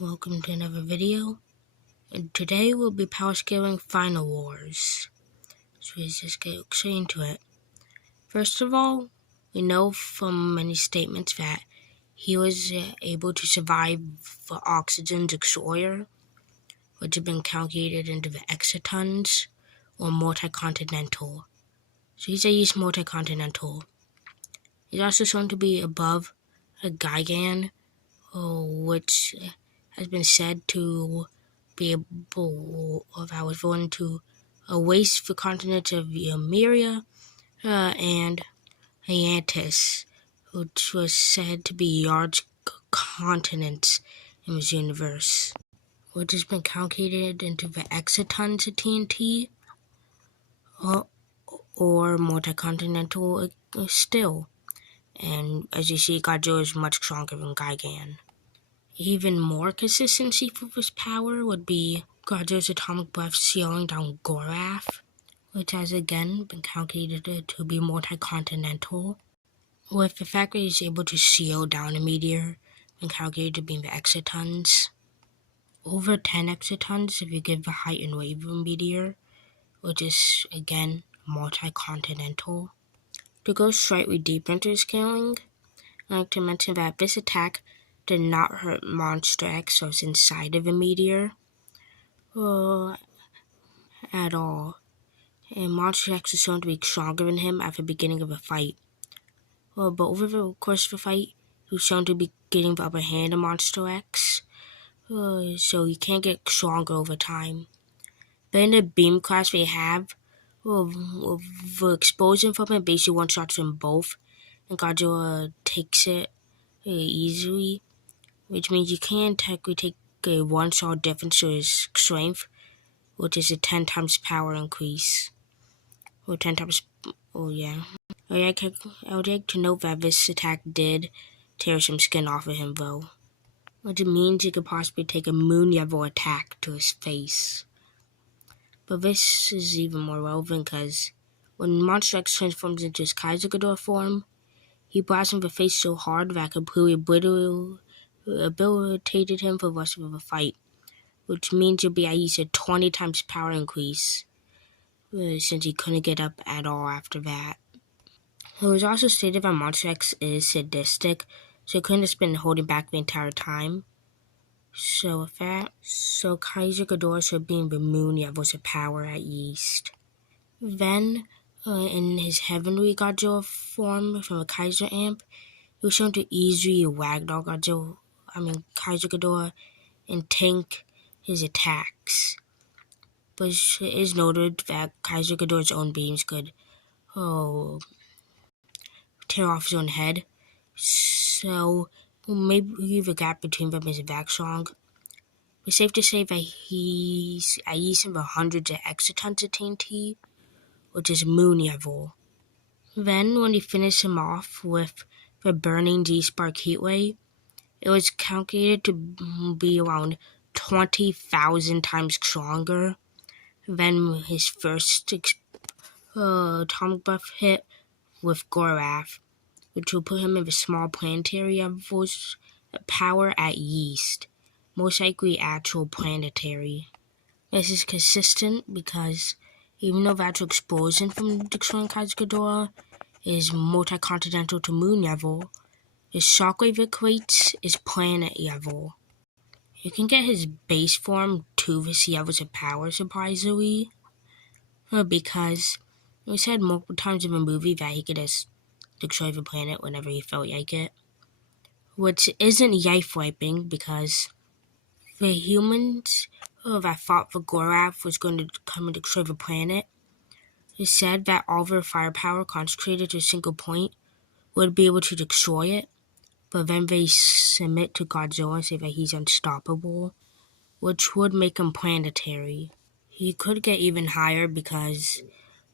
Welcome to another video, and today we'll be power scaling Final Wars. So let's just get straight into it. First of all, we know from many statements that he was able to survive the oxygen destroyer, which had been calculated into the exatons, or multi-continental. So he's at least multi-continental. He's also shown to be above a Gigan, which has been said to be able, or that was willing to waste the continents of Emeria and Atlantis, which was said to be large continents in this universe, which has been calculated into the exatons of TNT, or multi-continental still. And as you see, Godzilla is much stronger than Gigan. Even more consistency for this power would be Godzilla's atomic breath sealing down Gorath, which has again been calculated to be multi-continental, with the fact that he's able to seal down a meteor and calculated to be in the exatons. Over 10 exatons if you give the height and wave of a meteor, which is again multi-continental. To go slightly deeper into scaling, I'd like to mention that this attack did not hurt Monster X, so it's inside of a meteor, at all. And Monster X is shown to be stronger than him at the beginning of a fight. But over the course of the fight, he was shown to be getting the upper hand of Monster X, so he can't get stronger over time. But in the beam class they have, the explosion from it basically one-shots them both, and Godzilla takes it easily, which means you can technically take a one-shot difference to his strength, which is a 10 times power increase. Or 10 times, I would like to note that this attack did tear some skin off of him though, which means he could possibly take a moon level attack to his face. But this is even more relevant because when Monster X transforms into his Kaiser Ghidorah form, he blasts him in the face so hard that it completely obliterated him for the rest of the fight, which means he'll be at least a 20 times power increase, since he couldn't get up at all after that. It was also stated that Monster X is sadistic, so he couldn't have been holding back the entire time. So with that, Kaiser Ghidorah should be in the moon levels of power at least. Then, in his heavenly Godzilla form from a Kaiser amp, he was shown to easily ragdoll Kaiser Ghidorah and tank his attacks. But it is noted that Kaiser Ghidorah's own beams could tear off his own head, so maybe the gap between them isn't that strong. It's safe to say that he's at least in the hundreds of exatons of TNT, which is moon level. Then, when he finished him off with the burning G-Spark Heatwave, it was calculated to be around 20,000 times stronger than his first atomic breath hit with Gorath, which will put him in the small planetary levels of power at least, most likely actual planetary. This is consistent because even though the actual explosion from destroying Kaiser Ghidorah is multi-continental to moon level, his shockwave it creates is planet level. You can get his base form to the levels of power surprisingly, because it was said multiple times in the movie that he could just destroy the planet whenever he felt like it, which isn't life-wiping because the humans that thought the Gorath was going to come and destroy the planet, it said that all their firepower concentrated to a single point would be able to destroy it, but then they submit to Godzilla and say that he's unstoppable, which would make him planetary. He could get even higher because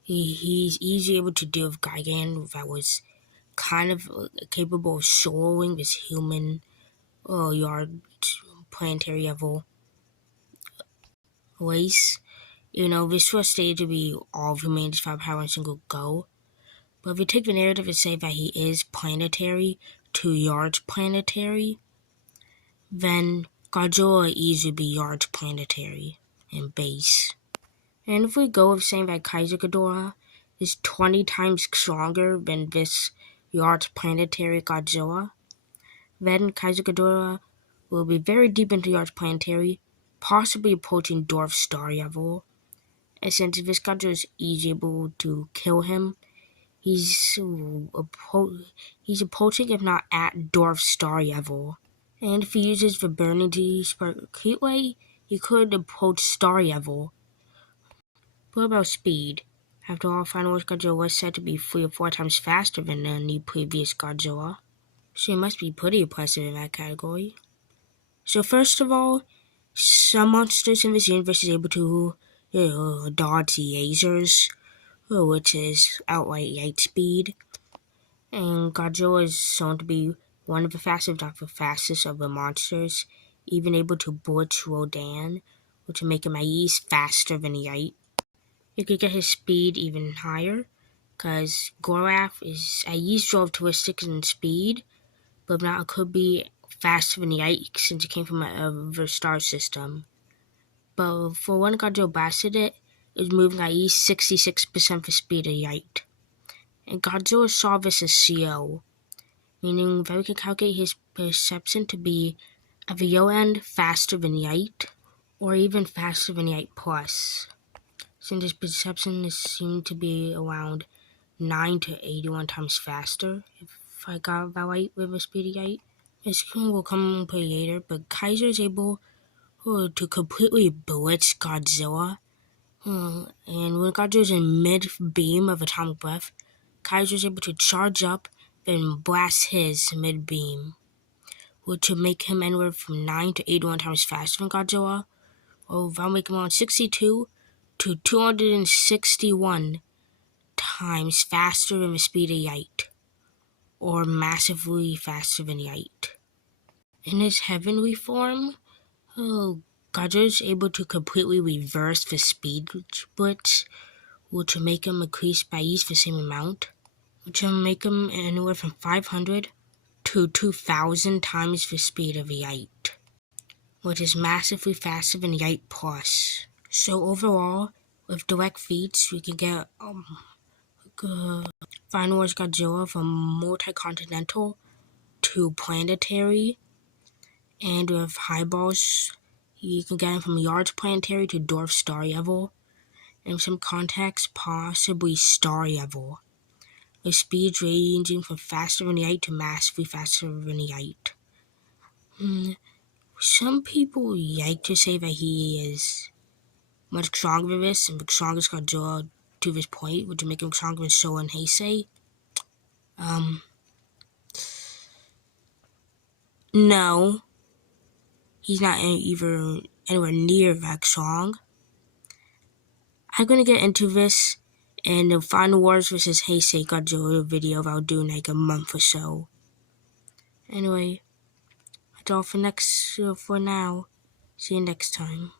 he's easily able to deal with Gigan that was kind of capable of soaring this human yard planetary level race. This was stated to be all of humanity's firepower in a single go. But if you take the narrative and say that he is planetary to large planetary, then Godzilla easily be yards planetary and base. And if we go with saying that Kaiser Ghidorah is 20 times stronger than this yards planetary Godzilla, then Kaiser Ghidorah will be very deep into yards planetary, possibly approaching dwarf star level. And since this Godzilla is easily able to kill him, he's approaching, if not at, dwarf star level. And if he uses the burning to spark heat ray, he could approach star level. What about speed? After all, Final Wars Godzilla was said to be 3 or 4 times faster than any previous Godzilla, so he must be pretty impressive in that category. So first of all, some monsters in this universe is able to dodge lasers, which is outright light speed. And Godzilla is shown to be one of the fastest, if not the fastest, of the monsters, even able to blitz Rodan, which would make him at least faster than light. You could get his speed even higher, because Gorath is at least relativistic in speed, but now it could be faster than light since it came from a star system. But for when Godzilla blasted it, it was moving at least 66% the speed of light. And Godzilla saw this as CO, meaning that we could calculate his perception to be, at the low end, faster than light, or even faster than light plus. Since his perception is seen to be around 9 to 81 times faster, if I got that right with the speed of light. This will come and play later, but Kaiser is able to completely blitz Godzilla. And when Godzilla is in mid-beam of atomic breath, Kaiser is able to charge up, then blast his mid-beam, which would make him anywhere from 9 to 81 times faster than Godzilla, or that'll make him around 62 to 261 times faster than the speed of light, or massively faster than light. In his heavenly form, Godzilla is able to completely reverse the speed blitz, which will make him increase by at least the same amount, which will make him anywhere from 500 to 2,000 times the speed of light, which is massively faster than light plus. So overall, with direct feats, we can get Final Wars Godzilla from multi-continental to planetary, and with highballs, you can get him from yards planetary to dwarf star level, and in some contexts, possibly star level, with speeds ranging from faster than light to massively faster than light. Some people like to say that he is much stronger than this, and the strongest Godzilla to this point, which would make him stronger than Showa and Heisei. No, he's not even anywhere near that strong. I'm gonna get into this in the Final Wars vs. Heisei Godzilla video that I'll do in like a month or so. Anyway, that's all for now. See you next time.